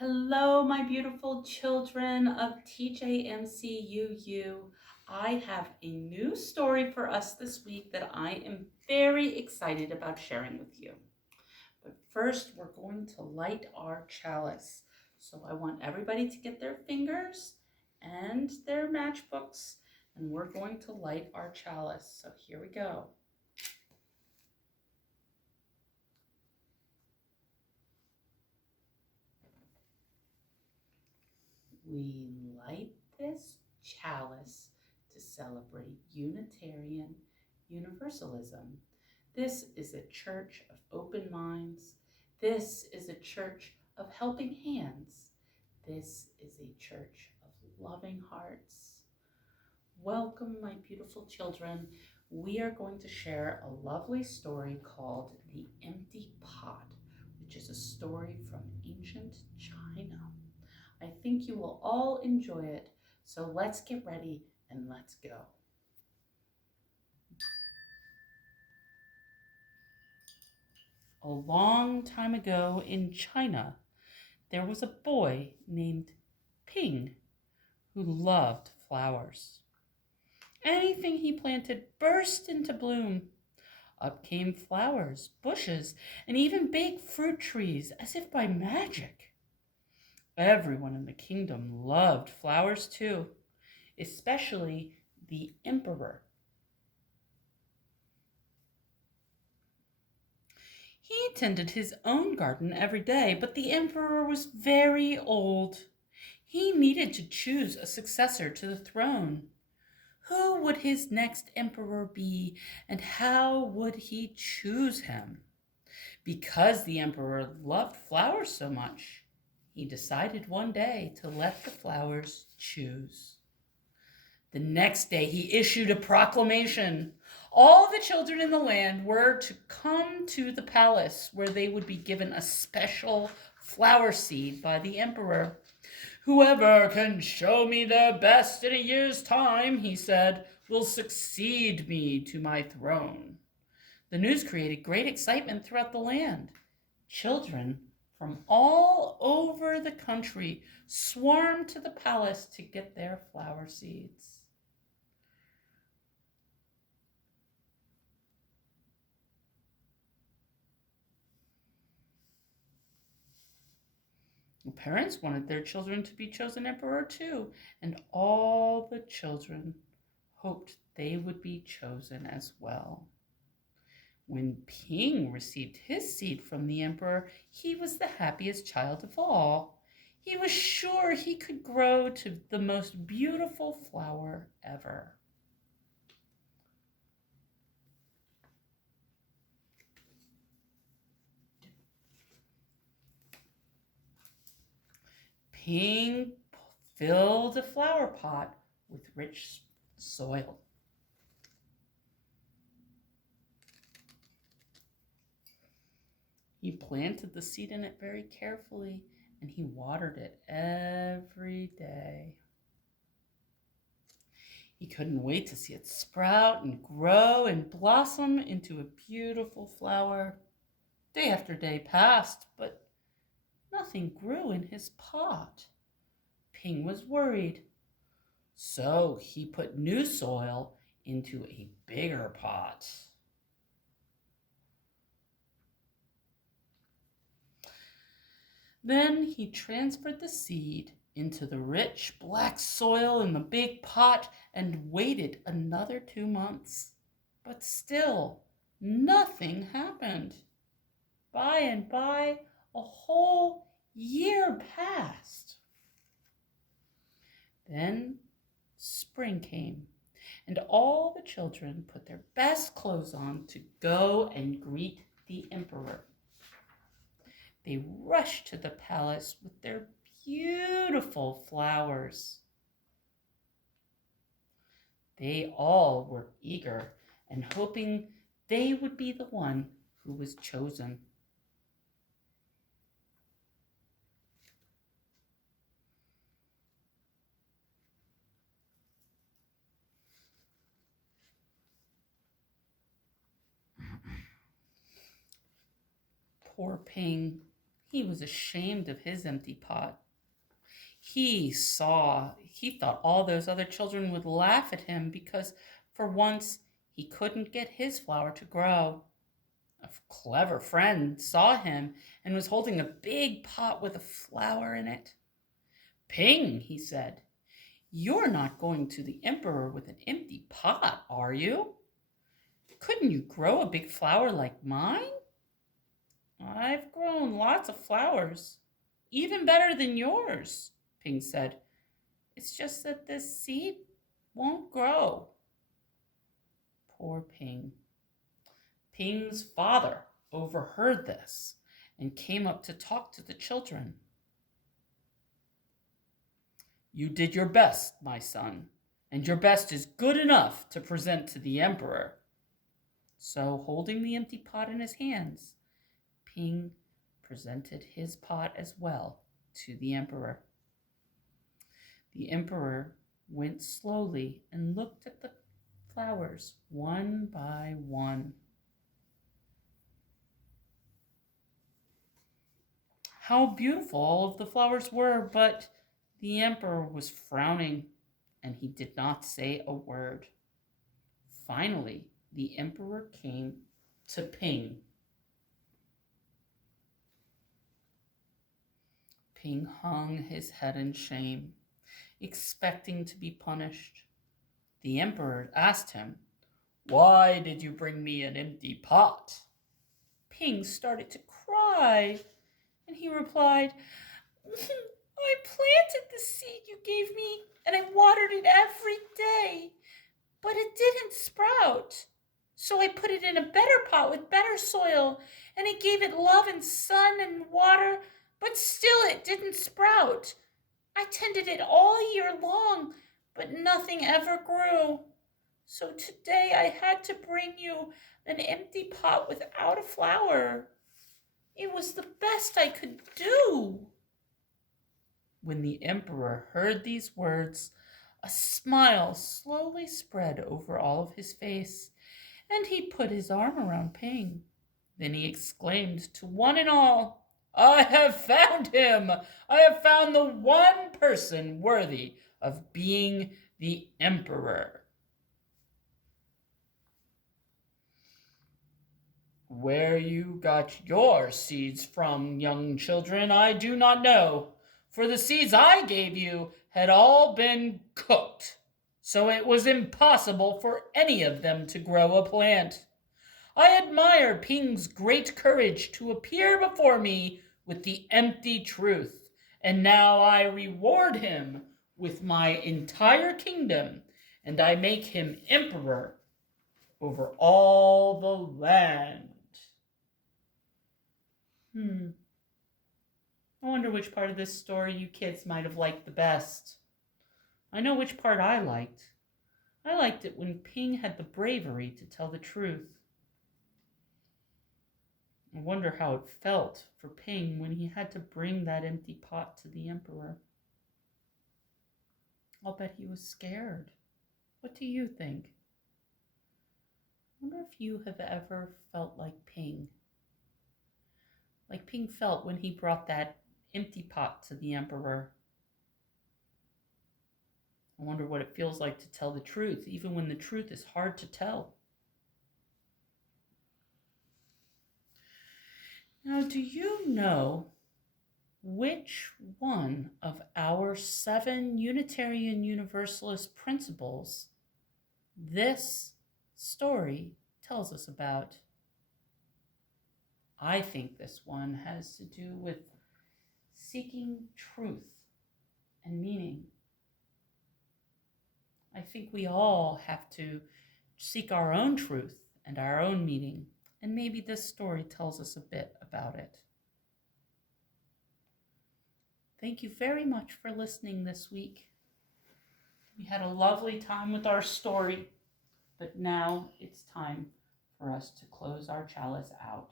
Hello, my beautiful children of TJMCUU. I have a new story for us this week that I am very excited about sharing with you. But first, we're going to light our chalice. So I want everybody to get their fingers and their matchbooks, and we're going to light our chalice. So here we go. We light this chalice to celebrate Unitarian Universalism. This is a church of open minds. This is a church of helping hands. This is a church of loving hearts. Welcome, my beautiful children. We are going to share a lovely story called The Empty Pot, which is a story from ancient China. I think you will all enjoy it. So let's get ready and let's go. A long time ago in China, there was a boy named Ping who loved flowers. Anything he planted burst into bloom. Up came flowers, bushes, and even big fruit trees as if by magic. Everyone in the kingdom loved flowers too, especially the emperor. He tended his own garden every day, but the emperor was very old. He needed to choose a successor to the throne. Who would his next emperor be, and how would he choose him? Because the emperor loved flowers so much, he decided one day to let the flowers choose. The next day he issued a proclamation. All the children in the land were to come to the palace where they would be given a special flower seed by the emperor. Whoever can show me their best in a year's time, he said, will succeed me to my throne. The news created great excitement throughout the land. Children from all over the country swarmed to the palace to get their flower seeds. The parents wanted their children to be chosen emperor too, and all the children hoped they would be chosen as well. When Ping received his seed from the emperor, he was the happiest child of all. He was sure he could grow to the most beautiful flower ever. Ping filled a flower pot with rich soil. He planted the seed in it very carefully and he watered it every day. He couldn't wait to see it sprout and grow and blossom into a beautiful flower. Day after day passed, but nothing grew in his pot. Ping was worried. So he put new soil into a bigger pot. Then he transferred the seed into the rich black soil in the big pot and waited another 2 months. But still, nothing happened. By and by, a whole year passed. Then spring came, and all the children put their best clothes on to go and greet the emperor. They rushed to the palace with their beautiful flowers. They all were eager and hoping they would be the one who was chosen. Poor Ping. He was ashamed of his empty pot. He thought all those other children would laugh at him because for once he couldn't get his flower to grow. A clever friend saw him and was holding a big pot with a flower in it. Ping, he said, you're not going to the emperor with an empty pot, are you? Couldn't you grow a big flower like mine? I've grown lots of flowers, even better than yours, Ping said. It's just that this seed won't grow. Poor Ping. Ping's father overheard this and came up to talk to the children. You did your best, my son, and your best is good enough to present to the emperor. So, holding the empty pot in his hands, Ping presented his pot as well to the emperor. The emperor went slowly and looked at the flowers one by one. How beautiful all of the flowers were, but the emperor was frowning and he did not say a word. Finally, the emperor came to Ping. Ping hung his head in shame, expecting to be punished. The emperor asked him, "Why did you bring me an empty pot?" Ping started to cry, and he replied, "I planted the seed you gave me, and I watered it every day, but it didn't sprout. So I put it in a better pot with better soil, and I gave it love and sun and water, but still it didn't sprout. I tended it all year long, but nothing ever grew. So today I had to bring you an empty pot without a flower. It was the best I could do." When the emperor heard these words, a smile slowly spread over all of his face, and he put his arm around Ping. Then he exclaimed to one and all, "I have found him! I have found the one person worthy of being the emperor." Where you got your seeds from, young children, I do not know, for the seeds I gave you had all been cooked, so it was impossible for any of them to grow a plant. I admire Ping's great courage to appear before me with the empty truth, and now I reward him with my entire kingdom, and I make him emperor over all the land. I wonder which part of this story you kids might have liked the best. I know which part I liked. I liked it when Ping had the bravery to tell the truth. I wonder how it felt for Ping when he had to bring that empty pot to the emperor. I'll bet he was scared. What do you think? I wonder if you have ever felt like Ping felt when he brought that empty pot to the emperor. I wonder what it feels like to tell the truth, even when the truth is hard to tell. Now, do you know which one of our 7 Unitarian Universalist principles this story tells us about? I think this one has to do with seeking truth and meaning. I think we all have to seek our own truth and our own meaning, and maybe this story tells us a bit about it. Thank you very much for listening this week. We had a lovely time with our story, but now it's time for us to close our chalice out.